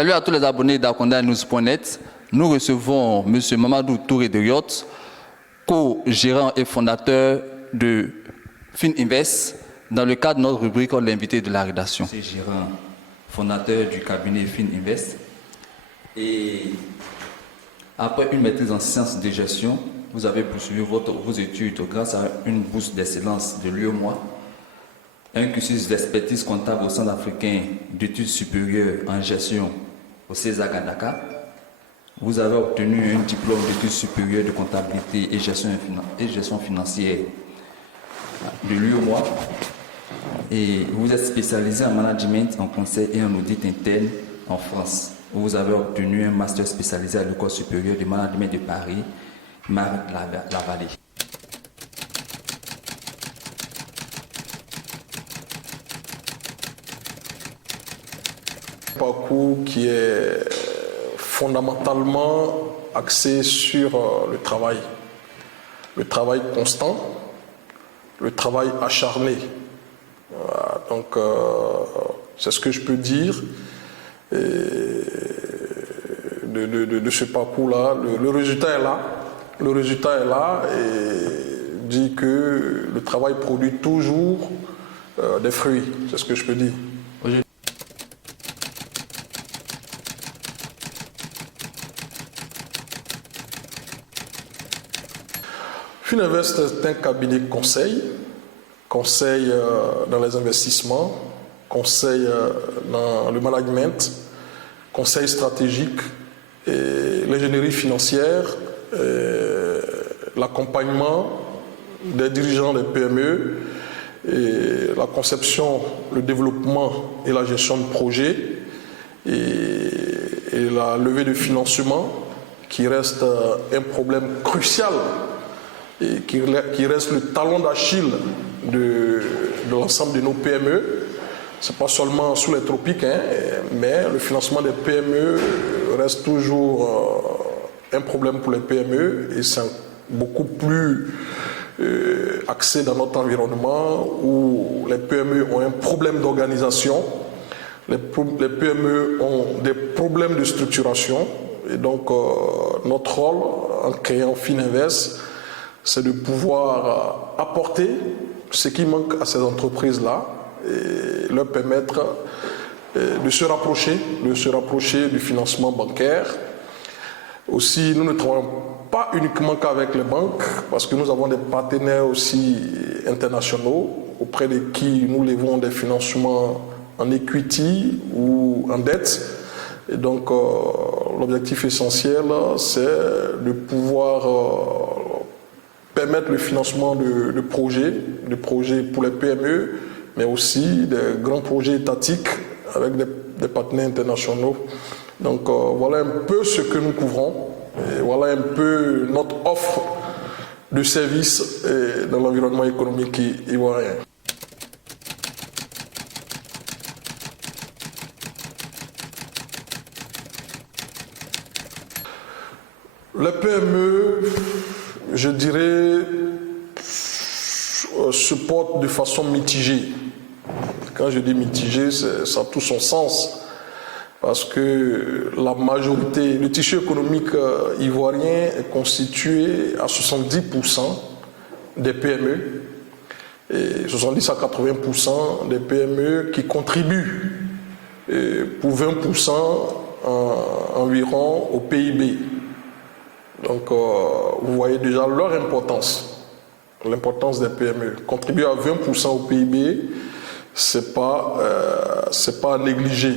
Salut à tous les abonnés d'Akondanews.net. Nous recevons M. Mamadou Touré de Riot, co-gérant et fondateur de Fininvest, dans le cadre de notre rubrique l'invité de la rédaction. C'est gérant, fondateur du cabinet Fininvest. Et après une maîtrise en sciences de gestion, vous avez poursuivi vos études grâce à une bourse d'excellence de l'UEMOA, un cursus d'expertise comptable au Centre africain d'études supérieures en gestion au César Dakar. Vous avez obtenu un diplôme d'études supérieures de comptabilité et gestion financière de l'UEMOA. Et vous êtes spécialisé en management, en conseil et en audit interne en France. Vous avez obtenu un master spécialisé à l'École supérieure de management de Paris, Marne-la-Vallée. Un parcours qui est fondamentalement axé sur le travail constant, le travail acharné. Voilà, donc c'est ce que je peux dire de ce parcours-là. Le résultat est là. Le résultat est là et dit que le travail produit toujours des fruits. C'est ce que je peux dire. Fininvest est un cabinet conseil dans les investissements, conseil dans le management, conseil stratégique, l'ingénierie financière, l'accompagnement des dirigeants des PME, et la conception, le développement et la gestion de projets, et la levée de financement qui reste un problème crucial et qui reste le talon d'Achille de l'ensemble de nos PME. Ce n'est pas seulement sous les tropiques, mais le financement des PME reste toujours un problème pour les PME et c'est beaucoup plus axé dans notre environnement où les PME ont un problème d'organisation, les PME ont des problèmes de structuration et donc notre rôle en créant Fininvest, c'est de pouvoir apporter ce qui manque à ces entreprises-là et leur permettre de se rapprocher du financement bancaire. Aussi, nous ne travaillons pas uniquement qu'avec les banques, parce que nous avons des partenaires aussi internationaux auprès de qui nous levons des financements en equity ou en dette. Et donc, l'objectif essentiel, c'est de pouvoir permettre le financement de projets pour les PME, mais aussi des grands projets étatiques avec des partenaires internationaux. Donc voilà un peu ce que nous couvrons, et voilà un peu notre offre de services dans l'environnement économique ivoirien. Les PME, je dirais, se portent de façon mitigée. Quand je dis mitigée, ça a tout son sens. Parce que la majorité, le tissu économique ivoirien est constitué à 70% des PME et 70 à 80% des PME qui contribuent pour 20% environ au PIB. Donc vous voyez déjà leur importance, l'importance des PME. Contribuer à 20% au PIB, c'est pas à négliger.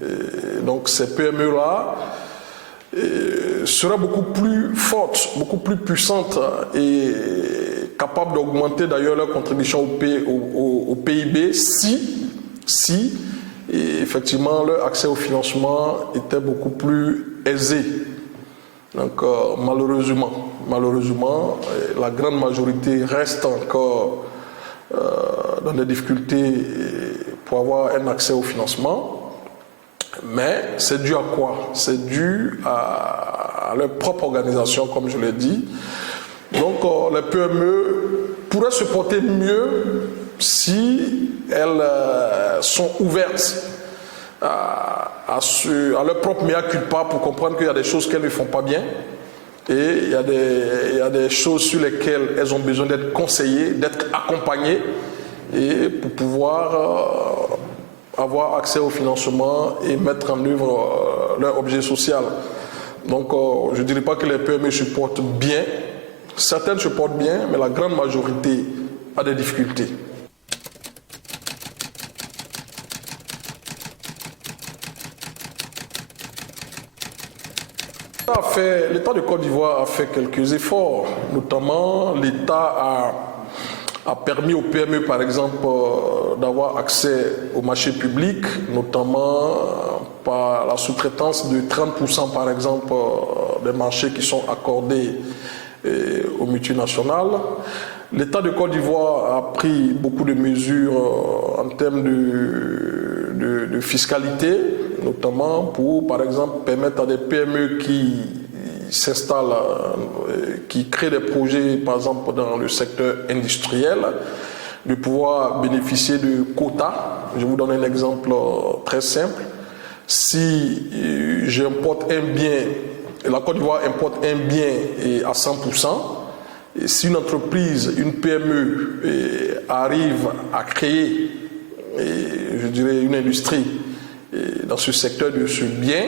Et donc ces PME-là seraient beaucoup plus fortes, beaucoup plus puissantes et capables d'augmenter d'ailleurs leur contribution au PIB si effectivement leur accès au financement était beaucoup plus aisé. Donc malheureusement, la grande majorité reste encore dans des difficultés pour avoir un accès au financement. Mais c'est dû à quoi? C'est dû à leur propre organisation, comme je l'ai dit. Donc les PME pourraient se porter mieux si elles sont ouvertes à à leur propre mea culpa pour comprendre qu'il y a des choses qu'elles ne font pas bien. Et il y a des choses sur lesquelles elles ont besoin d'être conseillées, d'être accompagnées, et pour pouvoir avoir accès au financement et mettre en œuvre leur objet social. Donc je ne dirais pas que les PME se portent bien. Certaines se portent bien, mais la grande majorité a des difficultés. L'État de Côte d'Ivoire a fait quelques efforts, notamment l'État a permis aux PME, par exemple, d'avoir accès au marché public, notamment par la sous-traitance de 30%, par exemple, des marchés qui sont accordés aux multinationales. L'État de Côte d'Ivoire a pris beaucoup de mesures en termes de fiscalité, notamment pour, par exemple, permettre à des PME qui s'installent, qui créent des projets, par exemple, dans le secteur industriel, de pouvoir bénéficier de quotas. Je vous donne un exemple très simple. Si j'importe un bien, la Côte d'Ivoire importe un bien à 100%, et si une entreprise, une PME arrive à créer, je dirais, une industrie dans ce secteur de ce bien,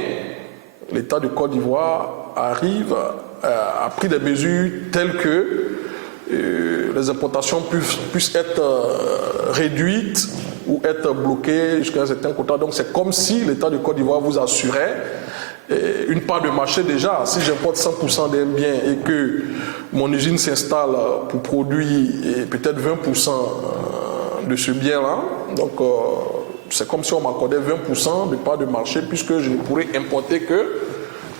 l'État de Côte d'Ivoire a pris des mesures telles que les importations puissent être réduites ou être bloquées jusqu'à un certain quota. Donc c'est comme si l'État de Côte d'Ivoire vous assurait une part de marché déjà. Si j'importe 100% d'un bien et que mon usine s'installe pour produire peut-être 20% de ce bien-là, donc c'est comme si on m'accordait 20% de part de marché puisque je ne pourrais importer que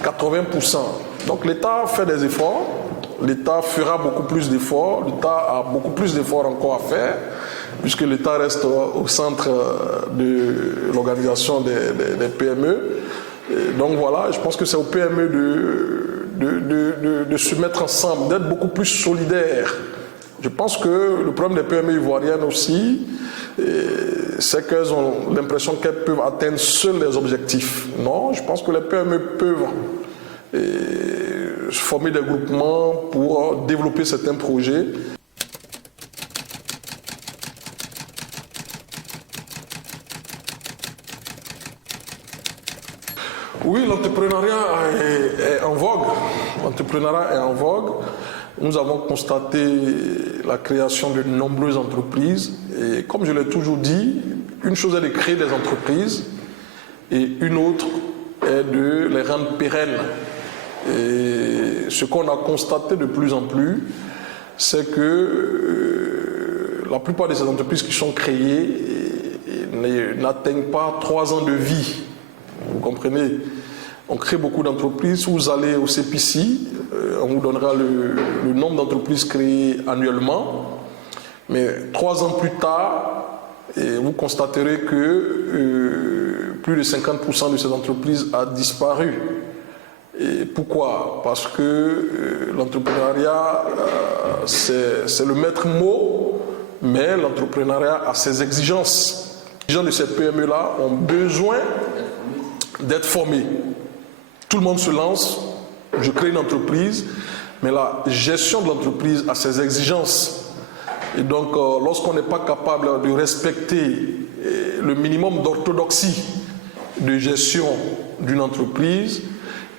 80%. Donc l'État fait des efforts, l'État fera beaucoup plus d'efforts, l'État a beaucoup plus d'efforts encore à faire puisque l'État reste au centre de l'organisation des PME. Et donc voilà, je pense que c'est aux PME de se mettre ensemble, d'être beaucoup plus solidaires. Je pense que le problème des PME ivoiriennes aussi, c'est qu'elles ont l'impression qu'elles peuvent atteindre seules les objectifs. Non, je pense que les PME peuvent former des groupements pour développer certains projets. Oui, l'entrepreneuriat est en vogue. L'entrepreneuriat est en vogue. Nous avons constaté la création de nombreuses entreprises. Et comme je l'ai toujours dit, une chose est de créer des entreprises et une autre est de les rendre pérennes. Et ce qu'on a constaté de plus en plus, c'est que la plupart de ces entreprises qui sont créées n'atteignent pas 3 ans de vie. Vous comprenez? On crée beaucoup d'entreprises. Vous allez au CPC, on vous donnera le nombre d'entreprises créées annuellement. Mais 3 ans plus tard, vous constaterez que plus de 50% de ces entreprises a disparu. Et pourquoi? Parce que l'entrepreneuriat, c'est le maître mot, mais l'entrepreneuriat a ses exigences. Les gens de ces PME-là ont besoin d'être formés. Tout le monde se lance, je crée une entreprise, mais la gestion de l'entreprise a ses exigences. Et donc, lorsqu'on n'est pas capable de respecter le minimum d'orthodoxie de gestion d'une entreprise,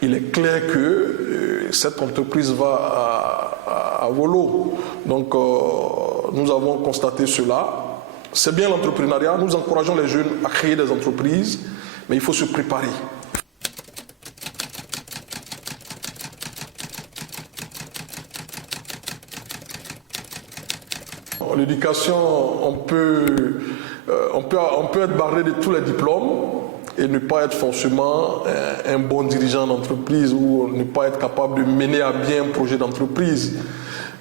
il est clair que cette entreprise va à volo. Donc, nous avons constaté cela. C'est bien l'entrepreneuriat, nous encourageons les jeunes à créer des entreprises, mais il faut se préparer. L'éducation, on peut être barré de tous les diplômes et ne pas être forcément un bon dirigeant d'entreprise ou ne pas être capable de mener à bien un projet d'entreprise.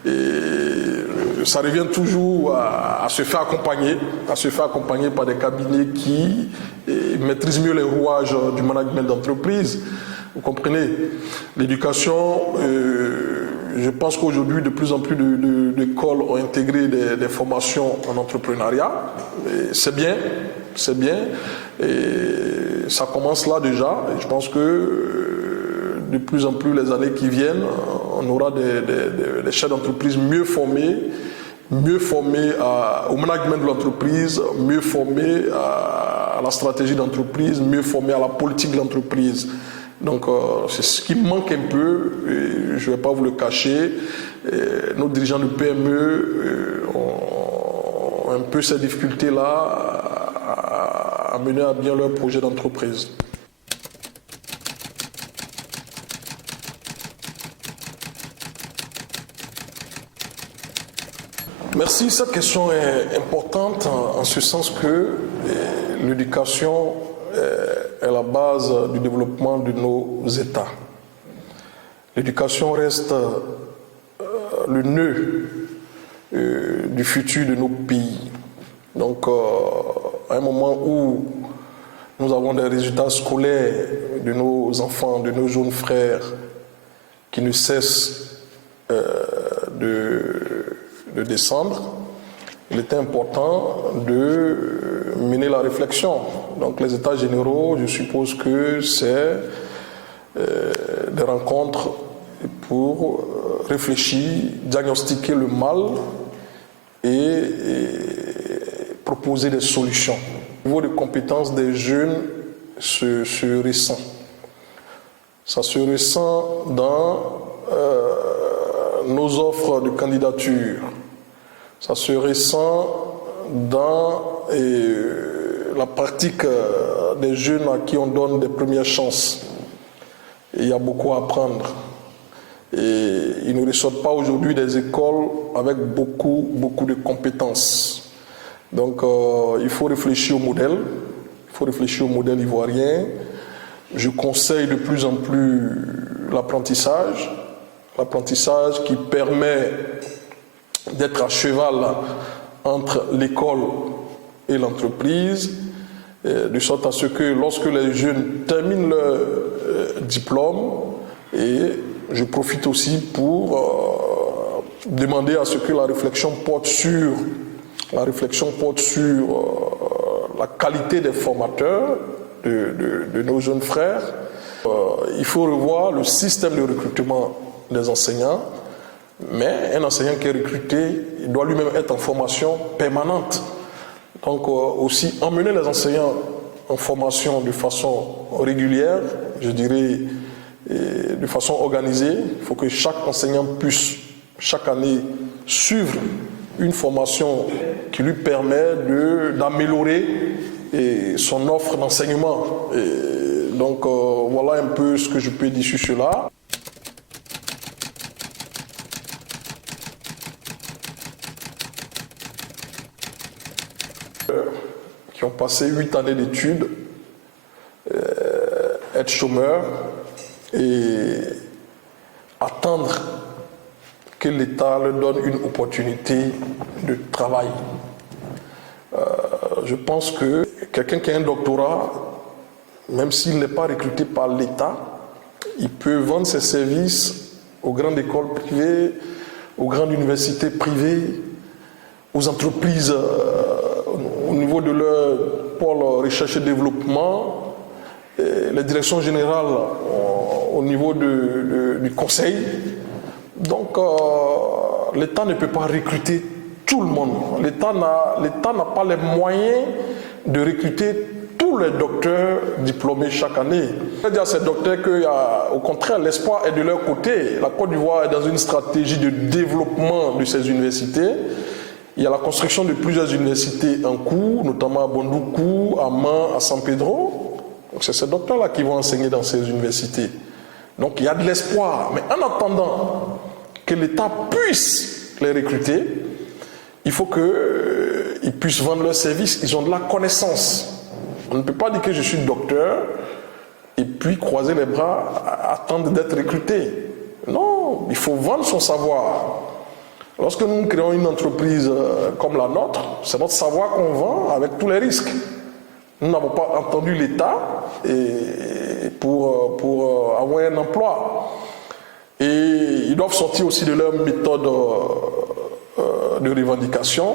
Et ça revient toujours à se faire accompagner par des cabinets qui maîtrisent mieux les rouages du management d'entreprise. Vous comprenez? L'éducation, je pense qu'aujourd'hui, de plus en plus d'écoles ont intégré des formations en entrepreneuriat. C'est bien, c'est bien. Et ça commence là déjà. Et je pense que de plus en plus, les années qui viennent, on aura des chefs d'entreprise mieux formés au management de l'entreprise, mieux formés à la stratégie d'entreprise, mieux formés à la politique de l'entreprise. Donc c'est ce qui manque un peu, et je ne vais pas vous le cacher. Nos dirigeants de PME ont un peu ces difficultés-là à mener à bien leur projet d'entreprise. Merci, cette question est importante en ce sens que l'éducation est la base du développement de nos États. L'éducation reste le nœud du futur de nos pays. Donc, à un moment où nous avons des résultats scolaires de nos enfants, de nos jeunes frères, qui ne cessent de descendre, il était important de mener la réflexion. Donc les états généraux, je suppose que c'est des rencontres pour réfléchir, diagnostiquer le mal et proposer des solutions. Le niveau de compétences des jeunes se ressent. Ça se ressent dans nos offres de candidature. Ça se ressent dans la pratique des jeunes à qui on donne des premières chances. Et il y a beaucoup à apprendre. Et ils ne ressortent pas aujourd'hui des écoles avec beaucoup de compétences. Donc il faut réfléchir au modèle. Il faut réfléchir au modèle ivoirien. Je conseille de plus en plus l'apprentissage. L'apprentissage qui permet d'être à cheval entre l'école et l'entreprise, de sorte à ce que lorsque les jeunes terminent leur diplôme, et je profite aussi pour demander à ce que la réflexion porte sur la qualité des formateurs, de nos jeunes frères. Il faut revoir le système de recrutement des enseignants, mais un enseignant qui est recruté, il doit lui-même être en formation permanente. Donc aussi emmener les enseignants en formation de façon régulière, je dirais de façon organisée. Il faut que chaque enseignant puisse chaque année suivre une formation qui lui permet d'améliorer son offre d'enseignement. Donc voilà un peu ce que je peux dire sur cela. Qui ont passé 8 années d'études, être chômeurs et attendre que l'État leur donne une opportunité de travail. Je pense que quelqu'un qui a un doctorat, même s'il n'est pas recruté par l'État, il peut vendre ses services aux grandes écoles privées, aux grandes universités privées, aux entreprises au niveau de leur pôle recherche et développement, les directions générales au niveau du conseil. Donc l'État ne peut pas recruter tout le monde. L'État n'a pas les moyens de recruter tous les docteurs diplômés chaque année. Je veux dire à ces docteurs qu'au contraire, l'espoir est de leur côté. La Côte d'Ivoire est dans une stratégie de développement de ces universités. Il y a la construction de plusieurs universités en cours, notamment à Bondoukou, à Man, à San Pedro. Donc c'est ces docteurs-là qui vont enseigner dans ces universités. Donc il y a de l'espoir. Mais en attendant que l'État puisse les recruter, il faut qu'ils puissent vendre leurs services. Ils ont de la connaissance. On ne peut pas dire que je suis docteur et puis croiser les bras, attendre d'être recruté. Non, il faut vendre son savoir. Lorsque nous créons une entreprise comme la nôtre, c'est notre savoir qu'on vend avec tous les risques. Nous n'avons pas entendu l'État pour avoir un emploi. Et ils doivent sortir aussi de leur méthode de revendication